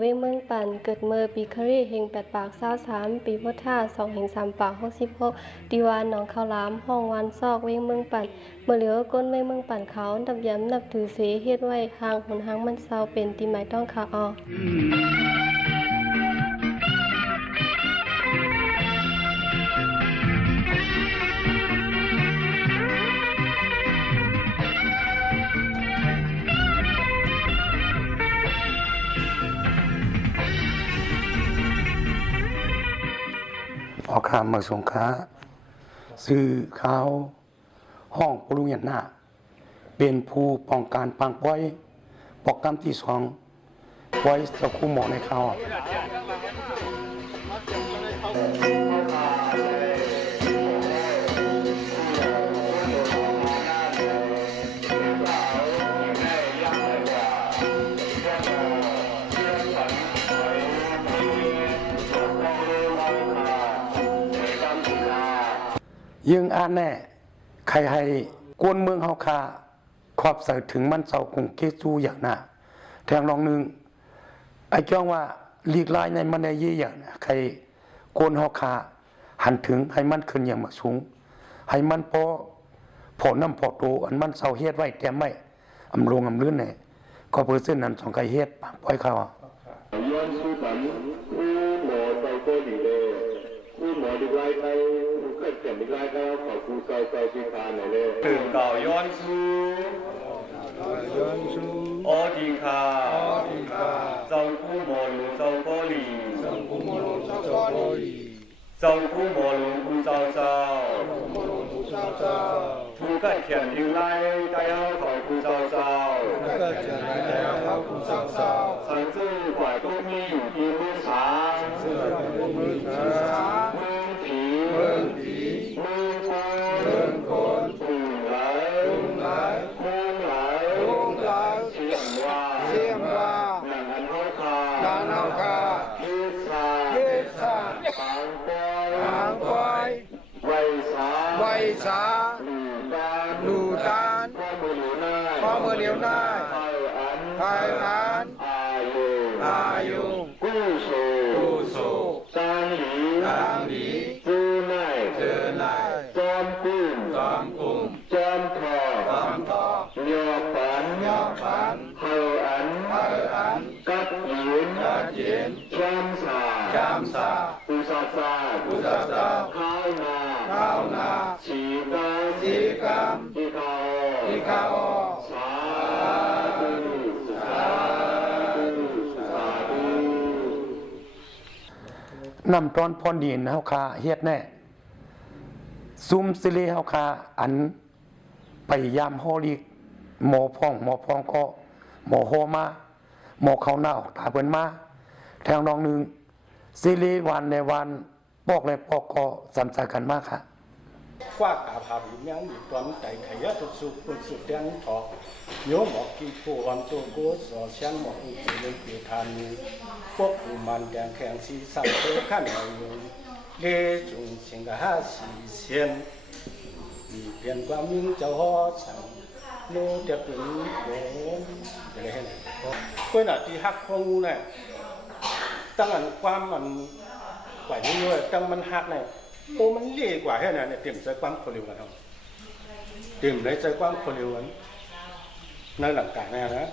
เว้งเมืองปันเกิดเมื่อปีครีเฮง8 ปาก23ปีพุทธา2เฮง3 ปาก66ดีวานหนองข้าวหลามห้องวันซอกเว้งเมืองปันเมื่อเหลือก้นเว้งเมืองปันเขานับย้ำนับถือเสเฮ็ดไว้หางหุนหางมันเศร้าเป็นตีหมายต้องขาออกออกคำมาสงค้าซื้อข้าวห้องปรุงยันหน้าเป็นผู้ป้องกันปังป้อยปอกกำที่2ไว้จะคู่หมอในข้าวยังอ่านแน่ใครให้กวนเมืองเฮาคาขอบใส่ถึงมันเศร้าคงเกจูอย่างน่ะแทงลองนึงไอ้จ้องว่าลีกลายในมันในยี่อย่างน่ะใครกวนเฮาคาหันถึงให้มันขึ้นอย่างมาสูงให้มันพอน้ำพอโตอันมันเศร้าเฮ็ดไว้แต่ไม่อำลงอำลื่นเนี่ยก็เพื่อเส้นนั้นสองไก่เฮ็ดปากปล่อยเขาย้อนสู้ปันคู่หมอใจก็ดีเลยคู่หมอดีไล่ไปก็เจ็บดีไล่ก็ขอคู่ใจที่คาหน่อยเลยถึงเก่าย้อนสู้อดีคาเจ้าคู่หมอหลวงเจ้าก็หลีเจ้าคู่หมอหลวงคู่เจ้าทุกข์เขียนยิ่งไล่ใจเอาขอคู่เจ้าสังซึ่งกว่าต้องมีอยู่ที่มือสามือผีมือคนถูกไหลเสียงว่าหนังอันเฮาคาพิษาปางปอยไวสาลูตานพ่อมือเหลียวหน้าไทยอันอายุกู้สู้สร้างหลีซื้อไนจอมกุ้มจอมทอยอปันเฮาอันกัดยืนจอมสาอุสาข้าวนาชีกรรมที่ข้าวสาธุนำตอนพรดีนเฮาคาเฮ็ดแน่ซุมสิเลเฮาคาอันไปยามฮอลีหมอพองก็หมอโฮมาหมอเขาหน้าออกตาเปิ้นมาแทงรองนึงสิเลวันในวันปอกและปอกก็สัมสากันมากค่ะว่ากาภาพอยู่ยังมีตอนใจขยะทุกสุขปุ่นสุดยังถอกโยมหมอกกีโกวันตัวโกสอเชียงหมอกอุจเรื่องเกิดทานนี้พวกผู้มันแดงแข็งสีสันเธอขั้นเอาอยู่เลจุงเสียงกะหาสีเสียนมีเปลี่ยนความมิ่งเจ้าฮอสั่งโนเดียบถึงโยมอะไรให้ไหนก็น่ะที่ฮักคงเนี่ยตั้งอันความมันไหวนี่ด้วยตั้งมันฮักเนี่ยโอ้มันเลี้ยกว่าแค่นั้นเนี่ยเตรียมใจความคนเร็วกันเอาเตรียมได้ใจความคนเร็วกันในหลักการเนี่ยนะ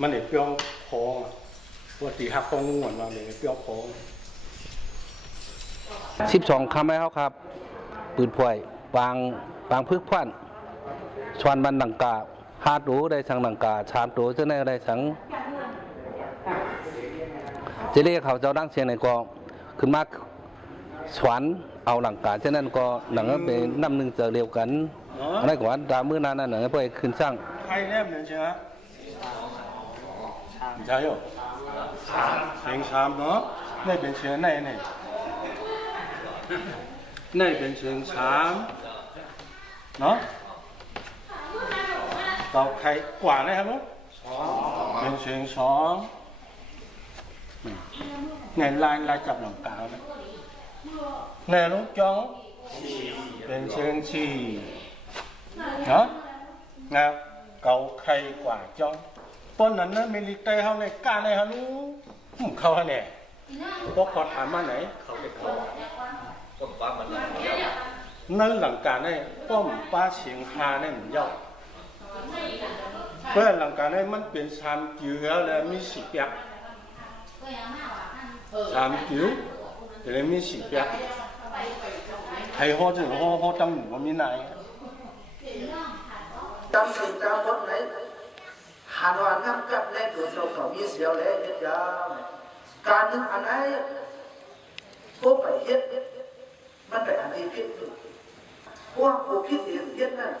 มันเนี่ยเปียงคองว่าตีหักคองง่วนมาเลยเปียงคอง12 คำให้เขาครับปืนพวยปางพึกพันชวนบันดังกาหาดูได้สังดังกาชามดูจะได้สังจะเรียกเขาเจ้าดังเสียงในกองขึ้นมาสวนเอาหลังกาเช่นนั้นก็หนังก็เป็นน้ำหนึ่งจะเร็วกันอะไรกว่าดามือนั้นหนังก็ไปขึ้นสร้างใครแนบเนี่ยใช่ไหมใช่หรอเสียงชามเนาะนี่เป็นเสียงไหนนี่เป็นเสียงชามเนาะเราใครกว่านะครับเนาะเป็นเสียงช้องไงลายจับหลังกาเนี่ยแน่ลูกจ้องเป็นเชิงชีเนาะเก่าใครกว่าจ้อง ป้อนนั้นนะเมลิเตเขาเลยกล้าเลยฮะลูกเขาฮะเนี่ยพวกขอถามมาไหนเขาเด็กเขานั่นหลังการเนี่ยป้อมป้าเฉียงฮาเนี่ยเหมือนเย้าเพื่อหลังการเนี่ยมันเป็นชามจิ๋วแล้วมีสีเปียกชามจิ๋วแต่เลยมีสีเปียกไทยห่อจะห่อตั้งหมูมันมีไหน trong sự cao tốt đấy hàn hoàn ngăn cắt lên của sầu khẩu mi xéo lẽ hết ra cả những anh ấy có phải hếtมันphải anh đi viết qua cuộc viết thì viết này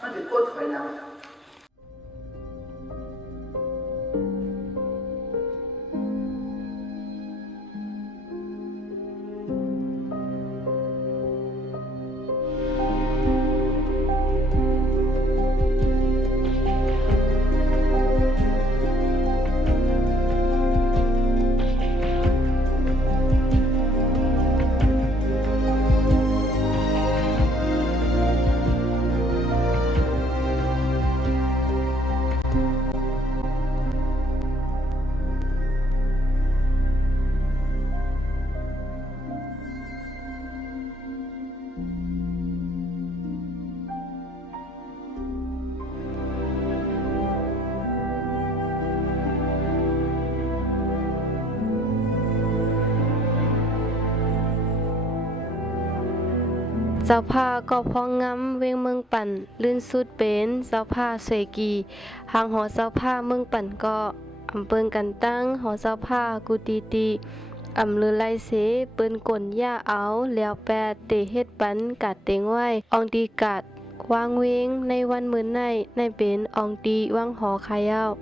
มันถึงก้นถอยหลัง เจ้าผ้าก็พองงำเวงเมืองปั่นลื่นสุดเป็นเจ้าผ้าสวยกีหางหอเจ้าผ้าเมืองปั่นก็อำเปิงกันตั้งหอเจ้าผ้ากุตีตีอำลือไลเสเปิ้นกลย่าเอาแล้วแปดเตเฮ็ดปันกัดเต็งไว้อองดีกัดวางเวงในวันมื้อในเป็นอองตีวางหอขายาว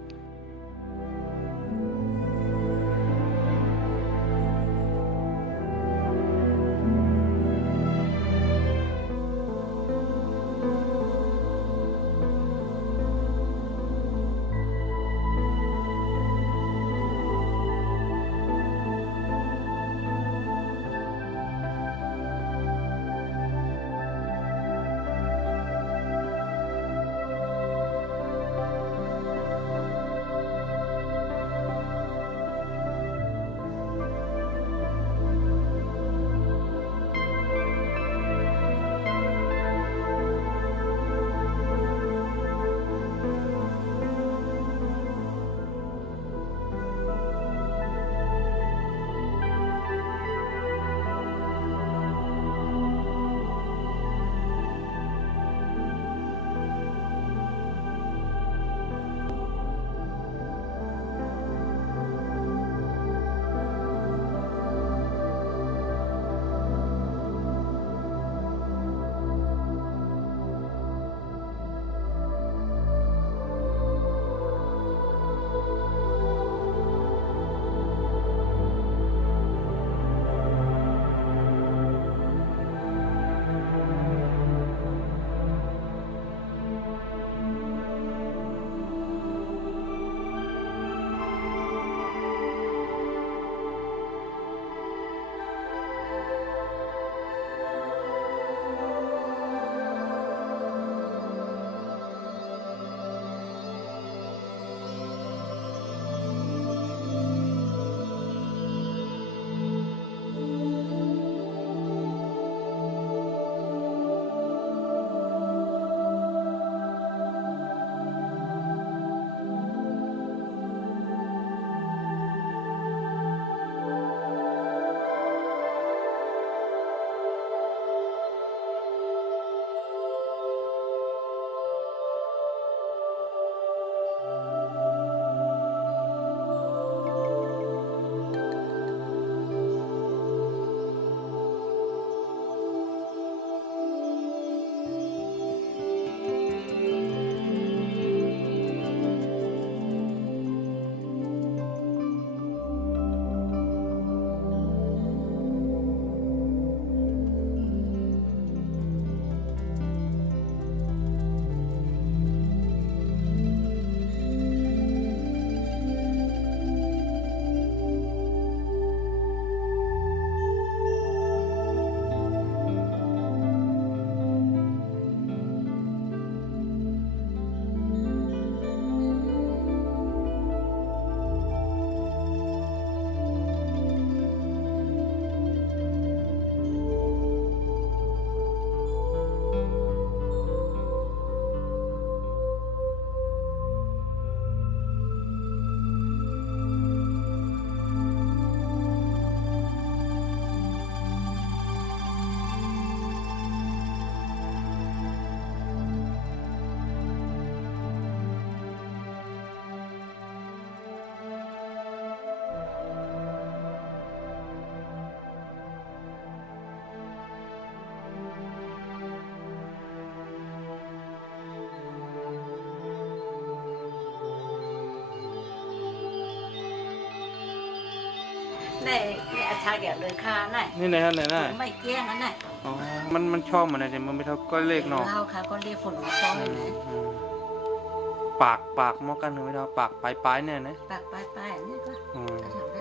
ในอาชาแก่เลยค่ะน่ะ นี่ไหนฮะไหนน่ะ ไม่แก้งอันน่ะ อ๋อมันชอบมันอะไรมันไม่เท่าก็เลขเนาะ เราค่ะก็เรียกฝนมาซ้อนเลยนะ ปากมอกันไม่เท่าปากปลายเนี่ยนะ ปากปลายนี่ก็ อืม ทำได้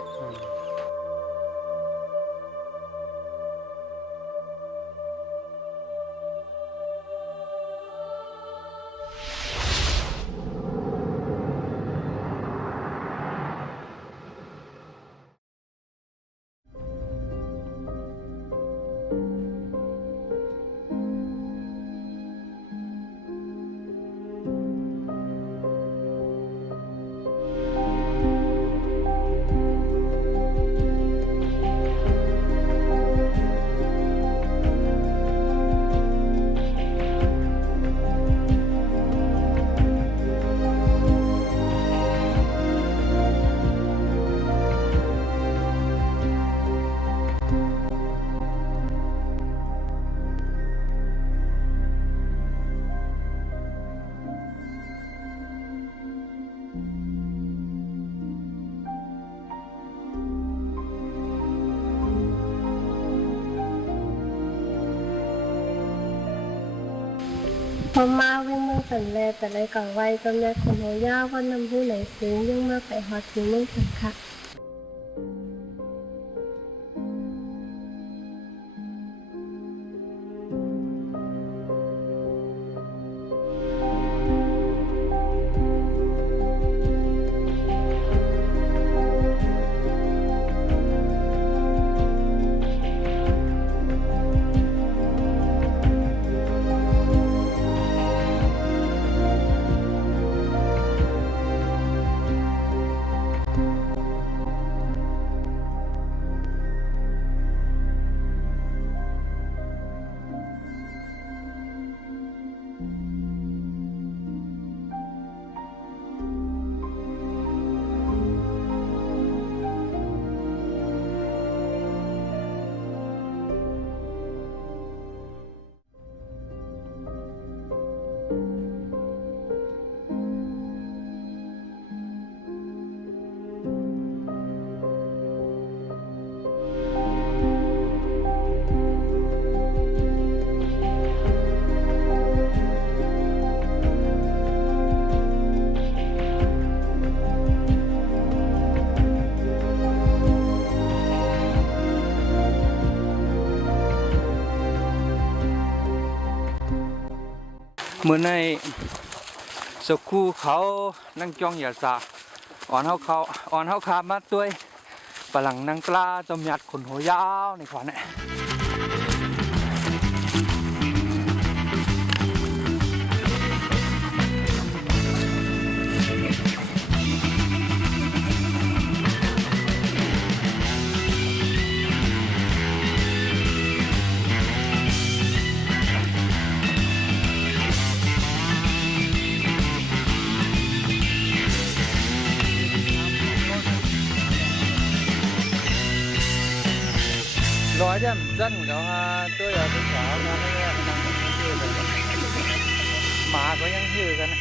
พอมาวิ่งเมืองสันแลแต่ไรก่อนไว้จำยายคนหัวยาวว่านำผู้ไหนซึ้งยังเมื่อไปฮอดถึงเมืองสันค่ะเหมือนในสกูเขานั่งจ้องอย่าสาอ่อนเฮาขามาตัวปลังนางปลาจมยัดขนหัวยาวในขวานเนี่ยร้อยเดือนจันเขาฮะตัวอย่าตัวสาวมาไม่แย่มันนั่งฮือกันหมาก็ยังฮือกันนะ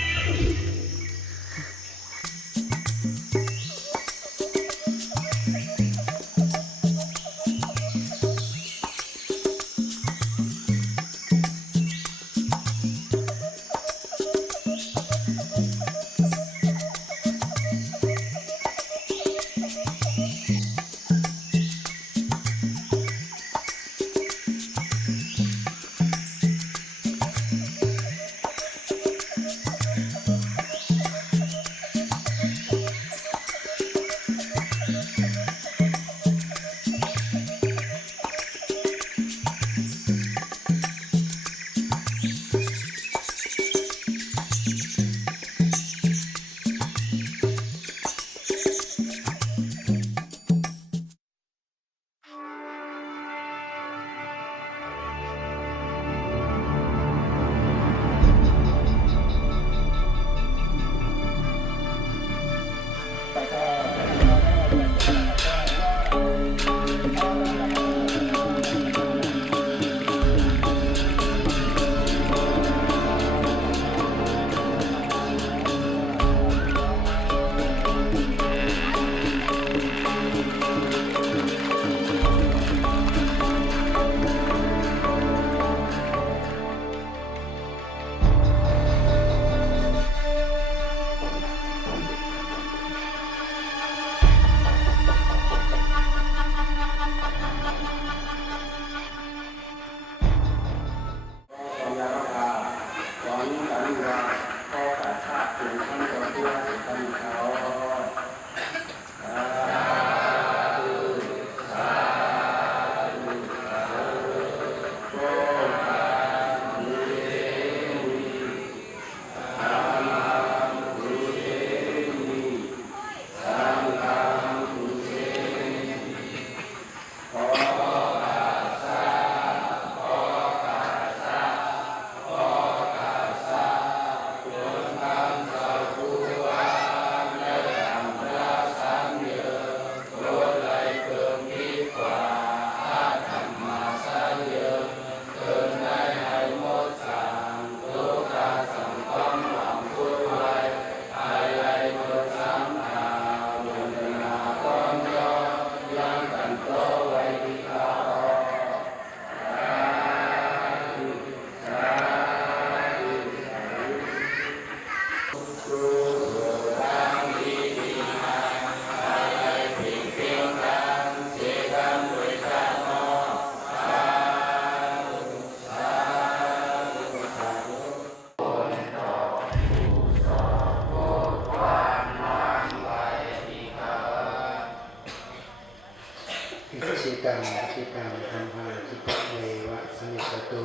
อิชิตังทิตังธัมมังทิปะเววะสมิจจตุ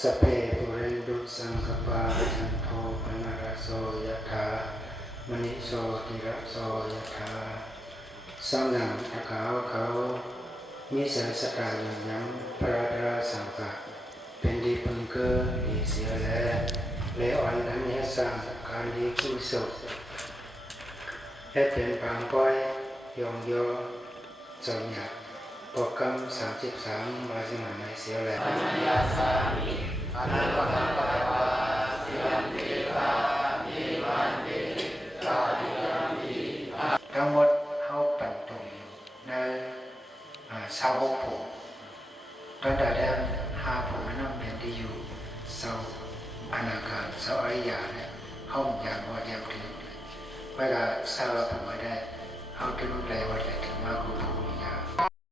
สพเพปุเรนตุสังคปาจันโทปนรสโสยถามณิโสติระโสยถาสังนังตะขาวเขามีสายสกายอย่างยังพระราสังกัดเป็นดีพึงเกิดดีเสียและอ่อนนั้นนี้สร้างการดีกุศลและเป็นปางก้อยยองยอจอยหยัดปกกรรม33มาสิมาในเสียแล้วทั้งหมดเข้าปั่นตรงในชาวหกผมตอนแต่แรก5ผมนั่งเป็นที่อยู่เสาอนาคาเสาอริยาเนี่ยห้องอย่างว่าเดียวถึงเวลาทราบผมไม่ได้เขาถึงเลยว่าจะถึงมากกว่าผม